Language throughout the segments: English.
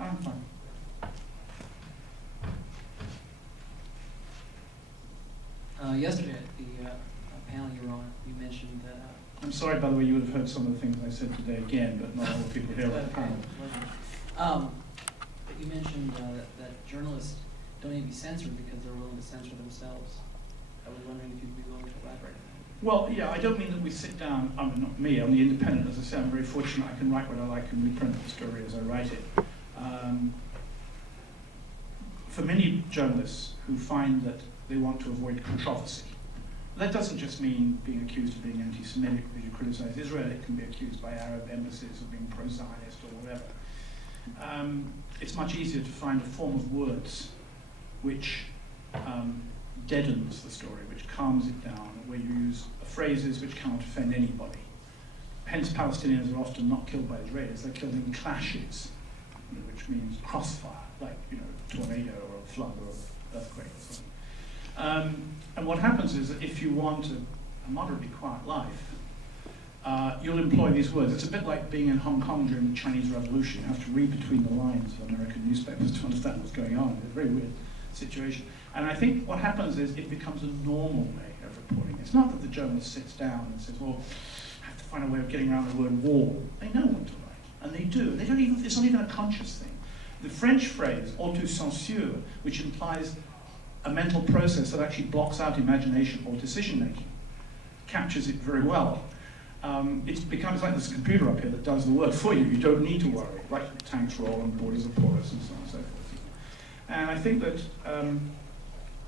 I'm fine. Yesterday at the panel you were on, you mentioned that... I'm sorry, by the way, you would have heard some of the things I said today again, but not all the people here at the panel. But you mentioned that journalists don't need to be censored because they're willing to censor themselves. I was wondering if you'd be willing to elaborate on that. Well, yeah, I don't mean that we sit down, I mean, not me, I'm the Independent, as I say, I'm very fortunate, I can write what I like and reprint the story as I write it. For many journalists who find that they want to avoid controversy, that doesn't just mean being accused of being anti-Semitic because you criticize Israel, it can be accused by Arab embassies of being pro-Zionist or whatever. It's much easier to find a form of words which deadens the story, which calms it down, where you use phrases which cannot offend anybody. Hence, Palestinians are often not killed by Israelis, they're killed in clashes, which means crossfire, like tornado or a flood or an earthquake or something. And what happens is that if you want a moderately quiet life, you'll employ these words. It's a bit like being in Hong Kong during the Chinese Revolution. You have to read between the lines of American newspapers to understand what's going on. It's a very weird situation. And I think what happens is it becomes a normal way of reporting. It's not that the journalist sits down and says, well, I have to find a way of getting around the word war. They know what to write, and they do. They don't even, it's not even a conscious thing. The French phrase, autocensure, which implies a mental process that actually blocks out imagination or decision-making, captures it very well. It becomes like this computer up here that does the work for you. You don't need to worry, like tanks roll and borders are porous and so on and so forth. And I think that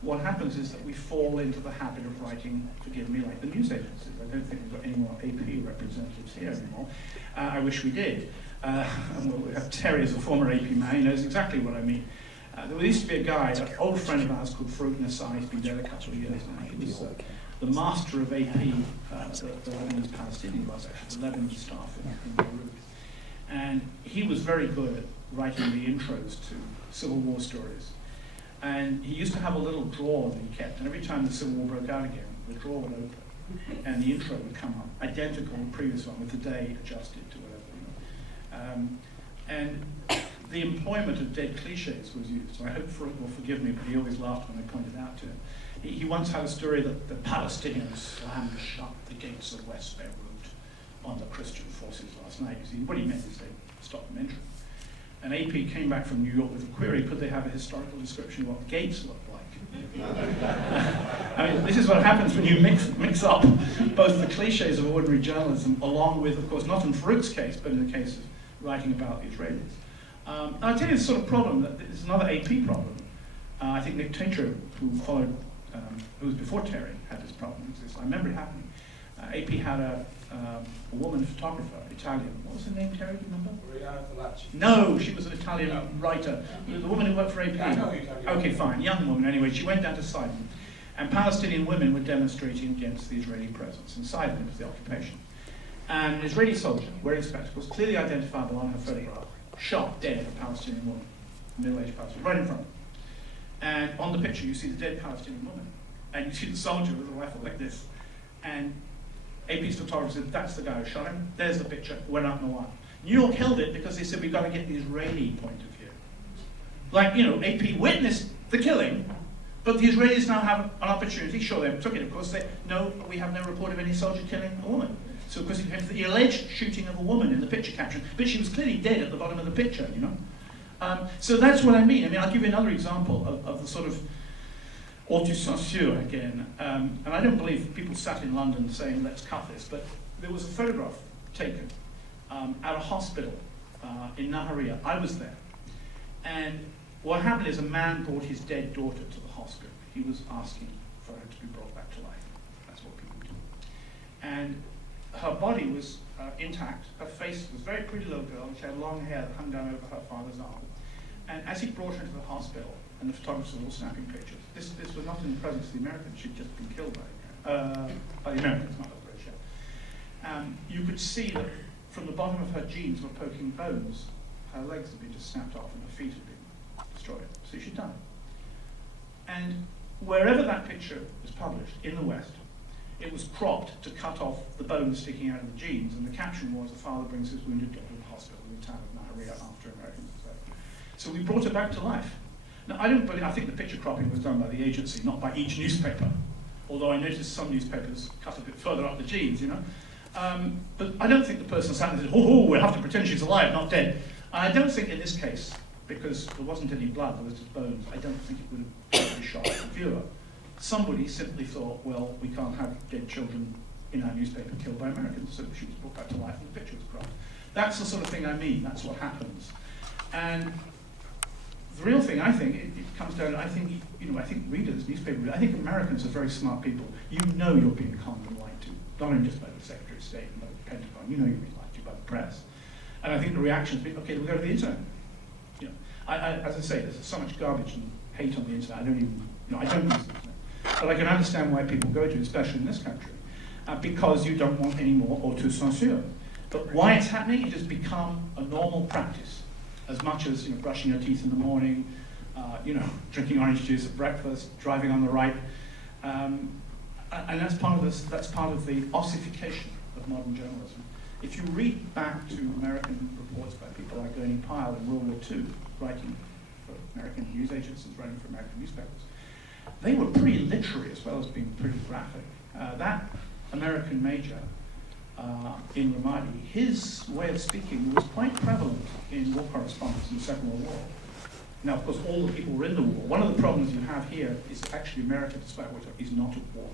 what happens is that we fall into the habit of writing, forgive me, like the news agencies. I don't think we've got any more AP representatives here anymore. I wish we did. We have Terry as a former AP man, he knows exactly what I mean. There used to be a guy, an old friend of ours called Farouk Nassai, he's been dead a couple of years now. He was the master of AP, the Lebanese Palestinian was actually, the Lebanese staff in Beirut. And he was very good at writing the intros to Civil War stories. And he used to have a little drawer that he kept, and every time the Civil War broke out again, the drawer would open, and the intro would come up, identical to the previous one, with the day adjusted to whatever. And the employment of dead cliches was used. So I hope Farouk will forgive me, but he always laughed when I pointed out to him. He once had a story that the Palestinians slammed shut the gates of West Beirut on the Christian forces last night. What he meant is they stopped them entering. And AP came back from New York with a query, could they have a historical description of what the gates looked like? I mean, this is what happens when you mix up both the cliches of ordinary journalism along with, of course, not in Farouk's case, but in the case of writing about the Israelis. And I'll tell you the sort of problem, that it's another AP problem. I think Nick Tatro, who was before Terry, had this problem. I remember it happening. AP had a woman photographer, Italian. What was her name, Terry? Do you remember? No, she was an Italian writer. The woman who worked for AP. Okay, fine. Young woman, anyway. She went down to Sidon. And Palestinian women were demonstrating against the Israeli presence. And Sidon was the occupation. And an Israeli soldier, wearing spectacles, clearly identifiable on her photograph, shot dead a Palestinian woman, middle-aged Palestinian, right in front of her. And on the picture, you see the dead Palestinian woman. And you see the soldier with a rifle like this. And AP's photographer said, that's the guy who shot him. There's the picture. Went out in the wild. New York held it because they said, we've got to get the Israeli point of view. Like, AP witnessed the killing, but the Israelis now have an opportunity. Sure, they took it, of course. No, we have no report of any soldier killing a woman. So, of course, it came to the alleged shooting of a woman in the picture caption, but she was clearly dead at the bottom of the picture, So that's what I mean. I'll give you another example of the sort of autocensure again. And I don't believe people sat in London saying, let's cut this, but there was a photograph taken at a hospital in Nahariya. I was there. And what happened is a man brought his dead daughter to the hospital. He was asking for her to be brought back to life. That's what people do. And her body was intact. Her face was a very pretty little girl. She had long hair that hung down over her father's arm. And as he brought her into the hospital, and the photographers were all snapping pictures, this was not in the presence of the Americans. She'd just been killed by the Americans, not the British. You could see that from the bottom of her jeans were poking bones. Her legs had been just snapped off and her feet had been destroyed. So she'd died. And wherever that picture was published in the West, it was cropped to cut off the bones sticking out of the jeans, and the caption was, the father brings his wounded daughter to the hospital in the town of Nahariya after Americans So we brought her back to life. Now, I think the picture cropping was done by the agency, not by each newspaper. Although I noticed some newspapers cut a bit further up the genes, you know. But I don't think the person sat and said, oh, we'll have to pretend she's alive, not dead. I don't think in this case, because there wasn't any blood, there was just bones, I don't think it would have totally shocked the viewer. Somebody simply thought, well, we can't have dead children in our newspaper killed by Americans, so she was brought back to life and the picture was cropped. That's the sort of thing I mean, that's what happens. And the real thing, I think, it comes down to, I think readers, newspaper readers, I think Americans are very smart people. You know you're being conned and lied to, not only just by the Secretary of State and by the Pentagon, you know you're being lied to by the press. And I think the reaction has been, okay, we'll go to the internet. You know, as I say, there's so much garbage and hate on the internet, I don't use the internet. But I can understand why people go to it, especially in this country, because you don't want any more auto-censure. But why it's happening, it has become a normal practice. As much as brushing your teeth in the morning, drinking orange juice at breakfast, driving on the right, and that's part of the ossification of modern journalism. If you read back to American reports by people like Ernie Pyle in World War II, writing for American news agencies, writing for American newspapers, they were pretty literary as well as being pretty graphic. That American major in Ramadi, his way of speaking was quite prevalent in war correspondence in the Second World War. Now, of course, all the people were in the war. One of the problems you have here is actually America, despite what is not at war.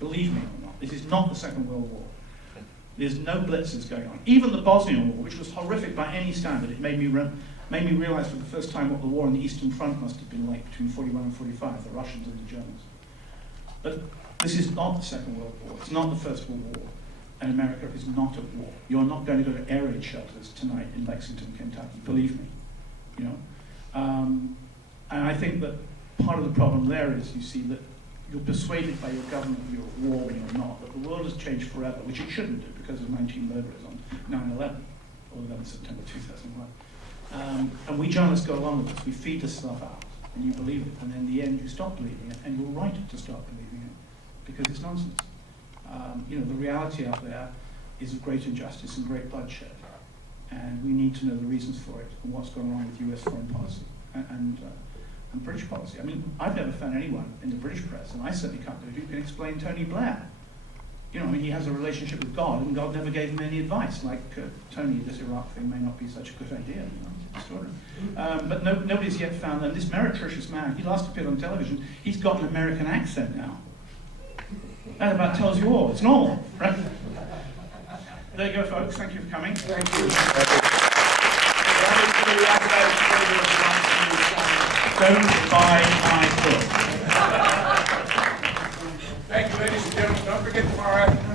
Believe me or not, this is not the Second World War. There's no blitzes going on. Even the Bosnian War, which was horrific by any standard, it made me realize for the first time what the war on the Eastern Front must have been like between 41 and 45, the Russians and the Germans. But this is not the Second World War. It's not the First World War. And America is not at war. You're not going to go to air raid shelters tonight in Lexington, Kentucky. Believe me. And I think that part of the problem there is, you see, that you're persuaded by your government you're at war when you're not, that the world has changed forever, which it shouldn't do because of 19 murderers on 9/11, or 11 September 2001. And we journalists go along with this. We feed this stuff out, and you believe it, and in the end you stop believing it, and you're right to stop believing it, because it's nonsense. The reality out there is of great injustice and great bloodshed, and we need to know the reasons for it and what's going on with US foreign policy and British policy. I mean, I've never found anyone in the British press, and I certainly can't do it, who can explain Tony Blair. He has a relationship with God, and God never gave him any advice. Like, Tony, this Iraq thing may not be such a good idea. It's extraordinary. But nobody's yet found that this meretricious man, he last appeared on television, he's got an American accent now. That about tells you all. It's normal, right? There you go, folks. Thank you for coming. Thank you. Don't buy my book. Thank you, ladies and gentlemen. Don't forget tomorrow afternoon.